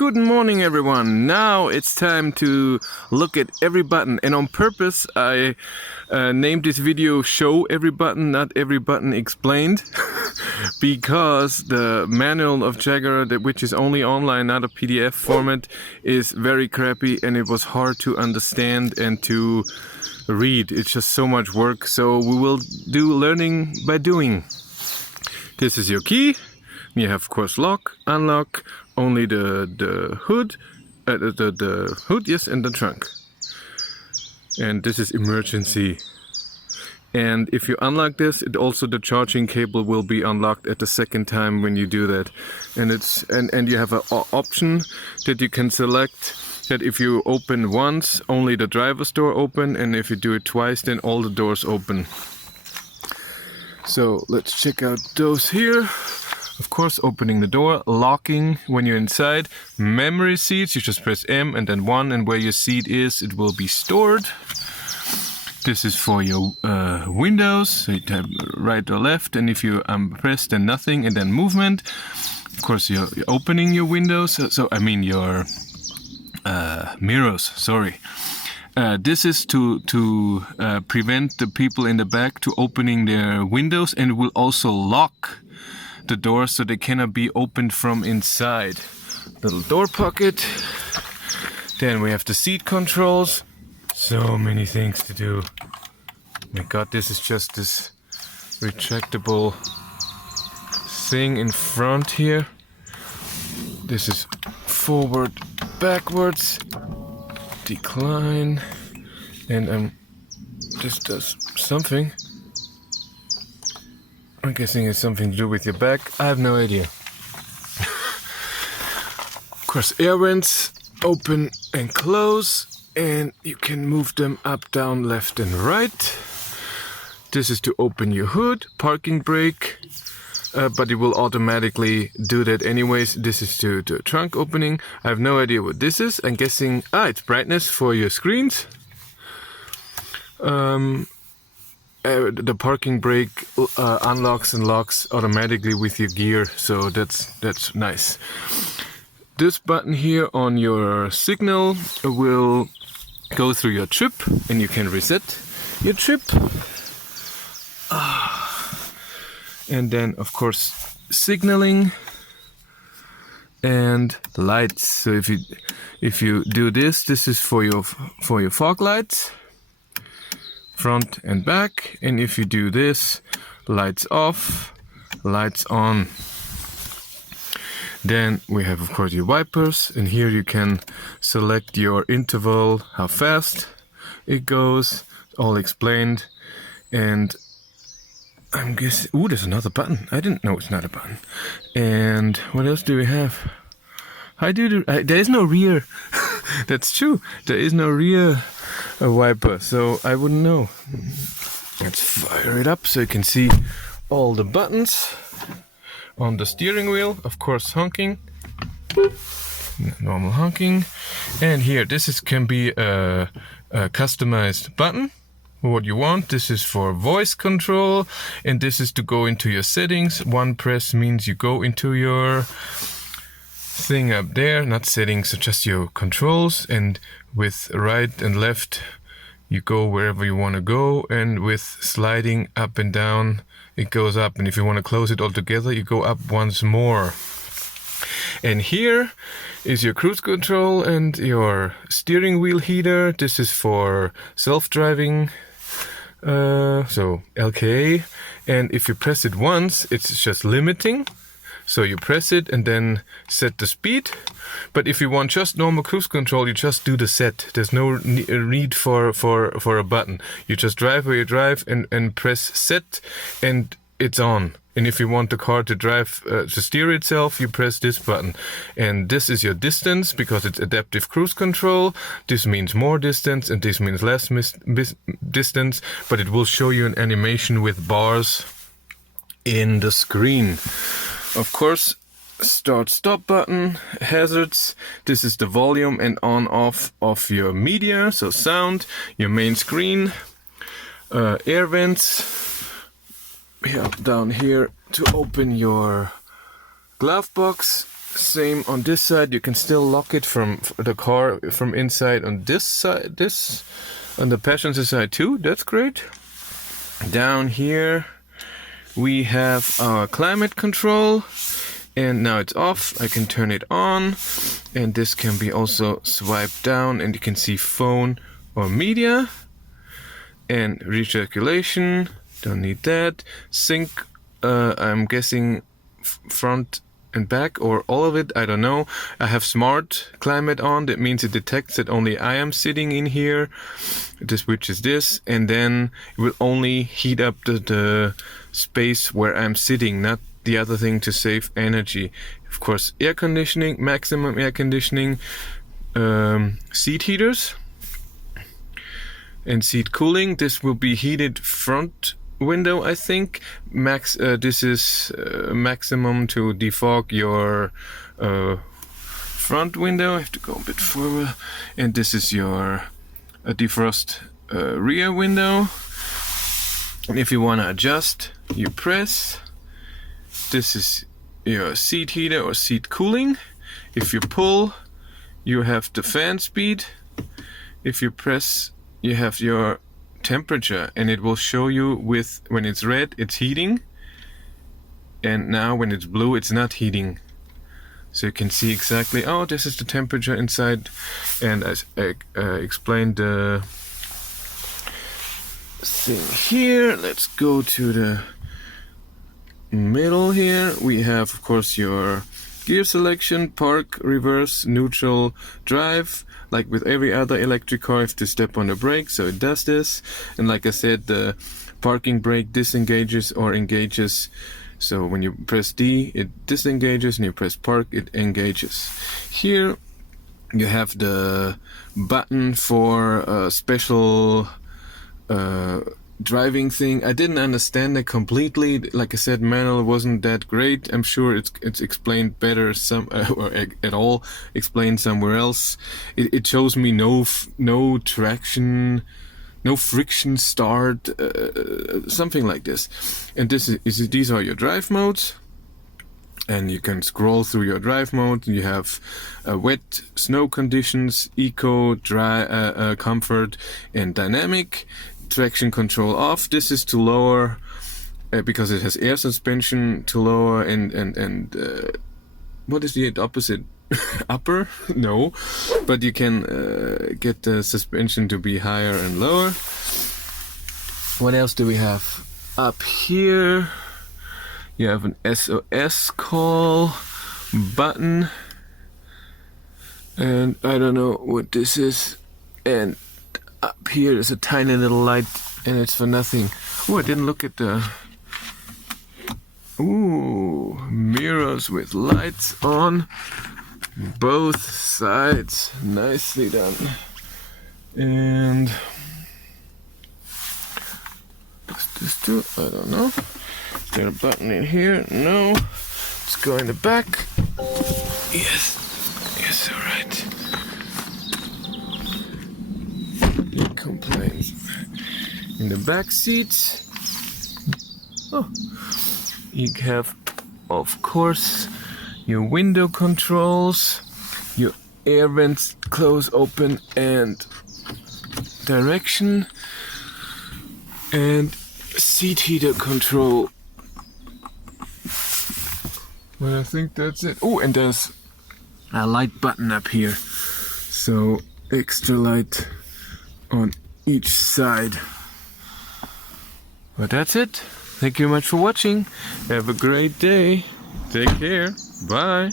Good morning everyone. Now it's time to look at every button, and on purpose I named this video Show Every Button, Not Every Button Explained because the manual of Jaguar, which is only online, not a PDF format, is very crappy and it was hard to understand and to read. It's just so much work, so we will do learning by doing. This is your key. You have, of course, lock, unlock, only the hood, the hood, yes, and the trunk. And this is emergency. And if you unlock this, the charging cable will be unlocked at the second time when you do that. And you have an option that you can select that if you open once, only the driver's door open, and if you do it twice, then all the doors open. So let's check out those here. Of course, opening the door, locking when you're inside, memory seats, you just press M and then 1, and where your seat is, it will be stored. This is for your windows, so you tap right or left, and if you press, then nothing, and then movement. Of course, you're opening your windows, your mirrors, sorry. This is to prevent the people in the back to opening their windows, and it will also lock the door so they cannot be opened from inside. Little door pocket. Then we have the seat controls. So many things to do. My god, this is just this retractable thing in front here. This is forward, backwards, decline, and this does something. I'm guessing it's something to do with your back. I have no idea. Of course, air vents open and close, and you can move them up, down, left, and right. This is to open your hood, parking brake, but it will automatically do that anyways. This is to trunk opening. I have no idea what this is. I'm guessing it's brightness for your screens. The parking brake unlocks and locks automatically with your gear, so that's nice. This button here on your signal will go through your trip, and you can reset your trip. And then, of course, signaling and lights. So if you do this is for your fog lights, front and back, and if you do this, lights off, lights on. Then we have, of course, your wipers, and here you can select your interval, how fast it goes, all explained. And I'm guessing, there's another button. I didn't know it's not a button. And what else do we have? There is no rear. That's true. There is no rear wiper, so I wouldn't know. Let's fire it up so you can see all the buttons on the steering wheel. Of course, honking, normal honking, and here can be a customized button. What you want. This is for voice control, and this is to go into your settings. One press means you go into your thing up there, not settings, so just your controls, and with right and left you go wherever you want to go, and with sliding up and down it goes up, and if you want to close it all together you go up once more. And here is your cruise control and your steering wheel heater. This is for self-driving, so LKA, and if you press it once it's just limiting. So you press it and then set the speed. But if you want just normal cruise control, you just do the set. There's no need for a button. You just drive where you drive and press set, and it's on. And if you want the car to drive, to steer itself, you press this button. And this is your distance, because it's adaptive cruise control. This means more distance, and this means less distance. But it will show you an animation with bars in the screen. Of course, start-stop button, hazards. This is the volume and on-off of your media, so sound, your main screen, air vents. We have down here to open your glove box, Same on this side. You can still lock it from the car from inside on this side. This on the passenger side too. That's great. Down here we have our climate control, and now it's off. I can turn it on, and this can be also swiped down, and you can see phone or media. And recirculation, don't need that. Sync, I'm guessing front and back or all of it, I don't know. I have smart climate on, that means it detects that only I am sitting in here. It switches this, and then it will only heat up the space where I'm sitting, not the other thing to save energy. Of course, air conditioning, maximum air conditioning, seat heaters and seat cooling. This will be heated front window, I think. This is maximum to defog your front window. I have to go a bit forward. And this is your defrost rear window. And if you want to adjust, you press. This is your seat heater or seat cooling. If you pull, you have the fan speed. If you press, you have your temperature, and it will show you with, when it's red it's heating, and now when it's blue it's not heating. So you can see exactly, oh, this is the temperature inside. And as I explained the thing here, let's go to the middle here. We have, of course, your gear selection, park, reverse, neutral, drive. Like with every other electric car, you have to step on the brake, so it does this. And like I said, the parking brake disengages or engages. So when you press D, it disengages, and you press park, it engages. Here you have the button for a special driving thing. I didn't understand it completely. Like I said, manual wasn't that great. I'm sure it's explained better or at all explained somewhere else. It shows me no traction, no friction start, something like this. And these are your drive modes. And you can scroll through your drive mode. You have wet, snow conditions, eco, dry, comfort, and dynamic. Traction control off. This is to lower, because it has air suspension, to lower and what is the opposite? Upper? No, but you can get the suspension to be higher and lower. What else do we have up here? You have an SOS call button, and I don't know what this is. And up here is a tiny little light, and it's for nothing. Oh, I didn't look at the... Ooh, mirrors with lights on both sides. Nicely done. And what's this do? I don't know. Is there a button in here? No. Let's go in the back. Yes. Yes, alright. Complaints in the back seats. Oh, you have, of course, your window controls, your air vents close, open, and direction, and seat heater control. Well, I think that's it. Oh, and there's a light button up here, so extra light on each side. But that's it. Thank you very much for watching. Have a great day. Take care. Bye.